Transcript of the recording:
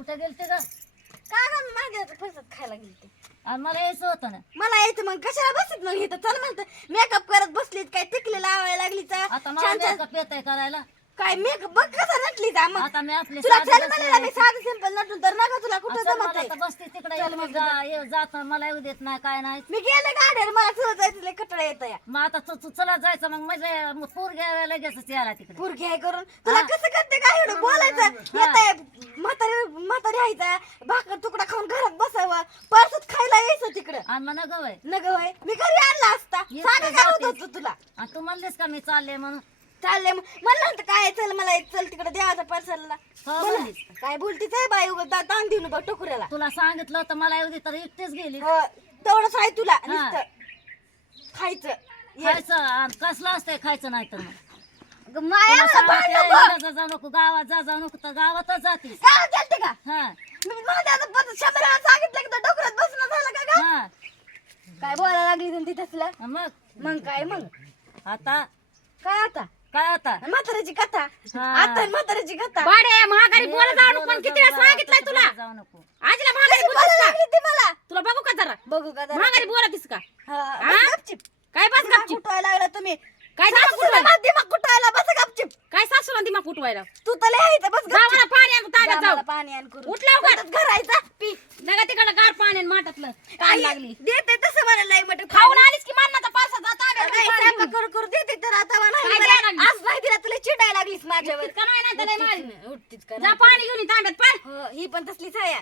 कुठे गेलते का का ग माझ्या फरसात खायला गेलते. आणि मला यायचं होतं ना. मला यायचं मग कशाला बसत मग इथं? चल म्हणतं मेकअप करत बसलीत काय टिकले लावायला लागली तर? आता मला छान छान. मेकअप करायला. काय मेकअप बघ कसा नटली जा मग. आता मी आपले तुला साधे चल बसले म्हणलं मी आहे. साधं सिंपल नटून तर नका तुला कुठं जमत आहे. बसते तिकडे मग जात मला येऊ देत नाही काय नाही. मी गेले गाड्यावर मला सुरू जायचं कटळा येतं या मग आता तू तू चला जायचं मग मजा मग पूर घ्यायला लगेच यायला तिकडे. पुरगी आहे करून. तुला. कसं करते काय एवढं बोलायचं. येत म्हातारी म्हातारी हायचा भाकर तुकडा खाऊन घरात बसावं. परसत खायला यायचं तिकडं. आणि मग गवय नग वय मी घरी आणला असता. येते. होतं तुला? आणि तू म्हणलीस का मी चालले म्हणून? चालले म्हणलं होतं काय चल मला एक चल तिकडे देवाचा पार्सलला हो म्हणलीस काय बोलतीच आहे बाई उगाच दा- ताण देऊ नको टोकऱ्याला तुला सांगितलं होतं मला दे तर एकटीच गेली. हो तेवढंच आहे तुला. नुसतं खायचं. ये. खायचं आणि कसलं असतंय खायचं नाही तर मग. माया सांगते, भांड नको. जा नको गावात जा जाऊ नको तर गावातच जातीस. गावात गेलते का? हा. मी माझ्या आता परत शंभर वेळा सांगितलं की तो डोकरात बसणं झालं का ग? हा. काय बोलायला लागली तुम्ही तिथं तुला मग? मग काय मग? आता? काय आता? काय आता? म्हाताऱ्याची कथा. हा. आता म्हाताऱ्याची कथा. बाडे महागारी बोला जाऊ नको पण किती वेळा सांगितलंय तुला. जाऊ नको. आजीला महागारी कशी बोलतेस बोलायला का? लागली ती मला? तुला बघू का जरा? बघू का जरा? महागारी बोलतीस का? हा, हा? गपचिप. काय बस दिमाग लागला तुम्ही? काय दिमाग दिमाग कुटवायला बस गपचिप काय फुटवायला तू तर लय बस जा. मला पाणी आण ताब्यात जाऊ. पाणी आण. परत घरायचा पी. नका तिकडं गार पाणी आण माठातलं. काय लागली. देते तसं मला लय मट खाऊन आलीस की मारण्याचा पारसा जा ताब्यात पाणी. करू करू देते तर आता मला? आज नाही दिला तुला चिडायला लागलीस माझ्यावर. का नाही ना त्याला मारी? उठतीच का जा पाणी घेऊन ये ताब्यात पार हो ही पण तसलीच आहे.